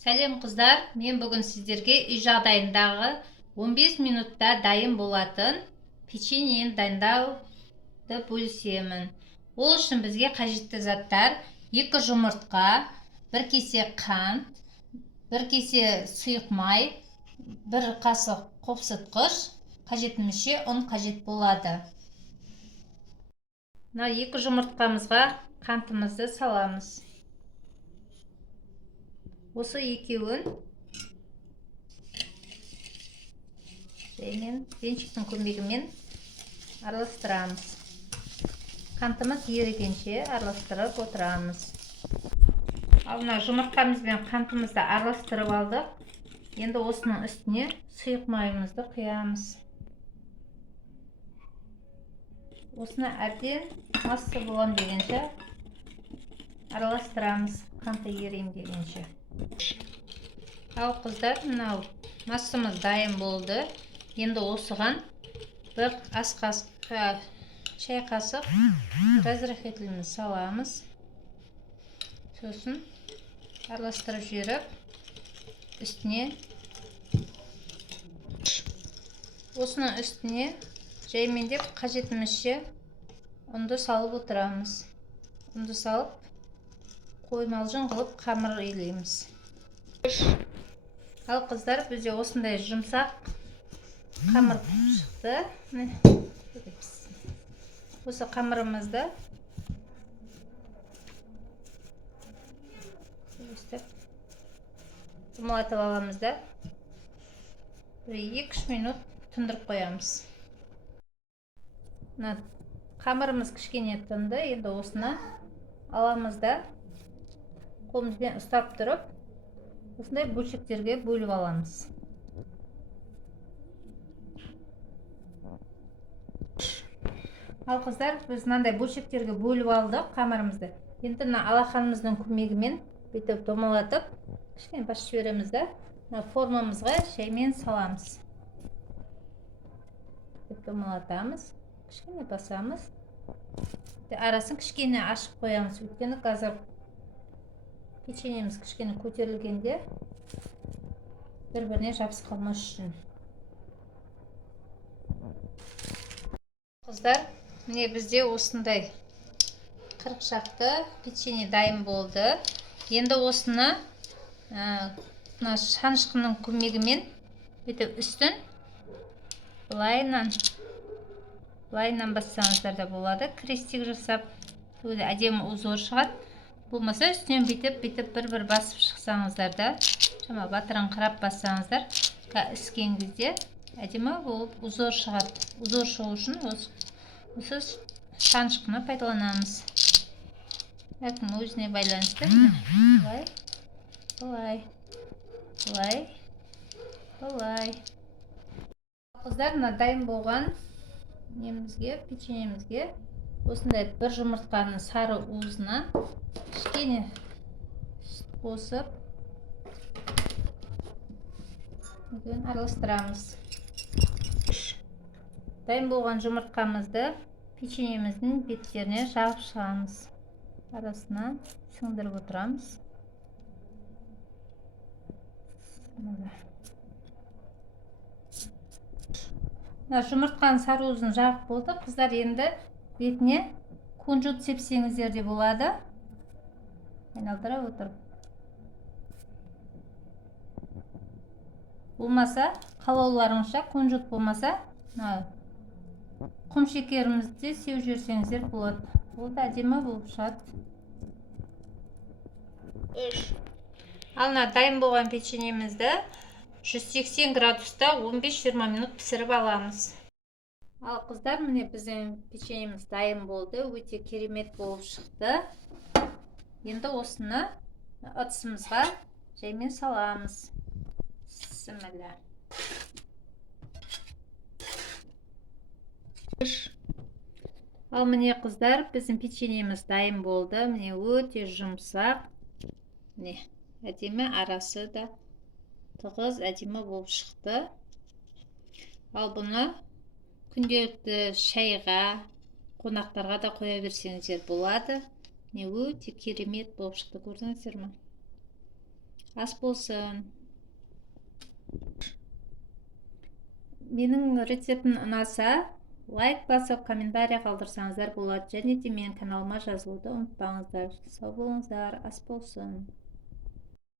Сәлем қыздар, мен бүгін сіздерге үй жағдайындағы 15 минутта дайын болатын печеньені дайындауды бөлісемін. Ол үшін бізге қажетті заттар: 2 жұмыртқа, 1 кесе қант, 1 кесе сұйық май, 1 қасық қопсытқыш, қажетімізше ұн қажет болады. Мына 2 жұмыртқамызға қантымызды саламыз. Осы екеуін венчиктің көмегімен араластырамыз. Қантымыз ерігенше араластырып отырамыз. Ал мына жұмыртқамыз бен қантымызды араластырып алдық. Енді осының үстіне сұйық майымызды құямыз. Осыны әбден масса болған дегенше араластырамыз, қанты ерейін дегенше. Ал қыздар, мынау массамыз дайын болды. Енді осыған 1 ас қасық шай қасық разрыхитель саламыз. Сосын араластырып жіберіп, осының үстіне жаймендеп қажетімізше ұнды салып отырамыз. Ұнды салып, қоймалжың қылып қамыр илейміз. Ал қыздар, бізде осындай жұмсақ қамыр шықты. Осы қамырымызды жұмылатып аламыз да 2-3 минут тұндырып қоямыз. Қамырымыз кішкене тынды. Енді осыны аламыз да қолымызбен ұстап тұрып, осындай бөлшектерге бөліп аламыз. Ал қыздар, біз мынандай бөлшектерге бөліп алдық қамырымызды. Енді мына алақанымыздың көмегімен бүйтіп домалатып, кішкене басып жібереміз да, формамызға шаймен саламыз. Домалатамыз, кішкене басамыз. Арасын кішкене ашып қоямыз, өйткені қазір печеньеміз кішкене көтерілгенде бір-біріне жабысып қалмас үшін. Қыздар, міне бізде осындай 40 шақты печенье дайын болды. Енді осыны шанышқының көмегімен бүйтіп үстін былайынан бассаңыздар да болады. Крестик жасап, әдемі узор шығады. Болмаса үстінен бүйтіп бір-бір басып шықсаңыздар да, батырыңқырап бассаңыздар, іскен кезде әдемі болып узор шығады. Узор шығу үшін осы шанышқыны пайдаланамыз. Әркім өзіне байланысты. Былай. Қыздар, мына дайын болған печеньемізге осындай 1 жұмыртқаның сары уызына кішкене қосып араластырамыз. Дайын болған жұмыртқамызды печеньеміздің беттеріне жағып шығамыз. Арасына сіңдіріп отырамыз. Жұмыртқаның сары уызын жағып болды. Қыздар, енді бетіне кунжут сепсеңіздер де болады. Айналдыра отырып. Болмаса, қалауларыңызша кунжут болмаса, құм шекерімізді сеуіп жіберсеңіздер болады. Ол да әдемі болып шығады. Ал дайын болған печеньемізді 180 градуста 15-20 минут пісіріп аламыз. Ал қыздар, міне біздің печеньеміз дайын болды. Өте керемет болып шықты. Енді осыны ыдысымызға жаймен саламыз. Ал міне қыздар, біздің печеньеміз дайын болды. Міне өте жұмсақ. Міне әдемі, арасы да тығыз, әдемі болып шықты. Ал бұны күнделікті шайға, қонақтарға да қоя берсеңіздер болады. Өте керемет болып шықты, көрдіңіздер ме? Ас болсын. Менің рецептім ұнаса, лайк басып, комментарий қалдырсаңыздар болады. Және де менің каналыма жазылуды ұмытпаңыздар. Сау болыңыздар, ас болсын.